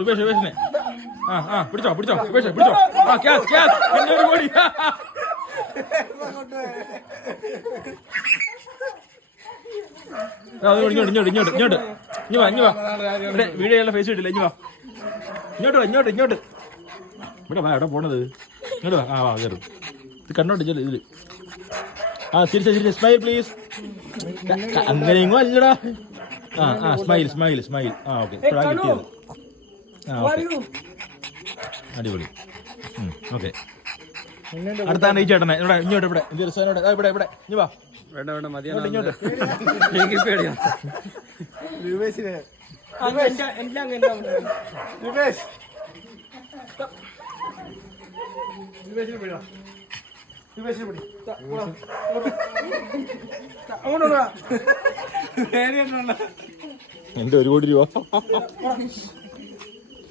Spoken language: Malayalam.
ഉപേഷിനെ പിടിച്ചോ ഉപേഷ് പിടിച്ചോ പിന്നെ ഒരു കോടി ഇങ്ങോട്ട് വീഡിയോ ഫേസ് കിട്ടില്ല ഇങ്ങോട്ട് ഇവിടെ വാ എവിടെ പോണത് ഇങ്ങോട്ട് വാ കയറും ഇത് കണ്ടോട്ട് ഇതില് തിരിച്ച സ്മൈൽ പ്ലീസ് അങ്ങനെ ഇങ്ങോ അല്ലടാ സ്മൈൽ ഓക്കെ കിട്ടിയത് അടിപൊളി ഓക്കെ അടുത്ത ചേട്ടനെ ഇവിടെ ഇങ്ങോട്ട് ഇവിടെ ഇവിടെ ഇനി വാ ഇങ്ങോട്ട് എന്റെ 1 കോടി രൂപ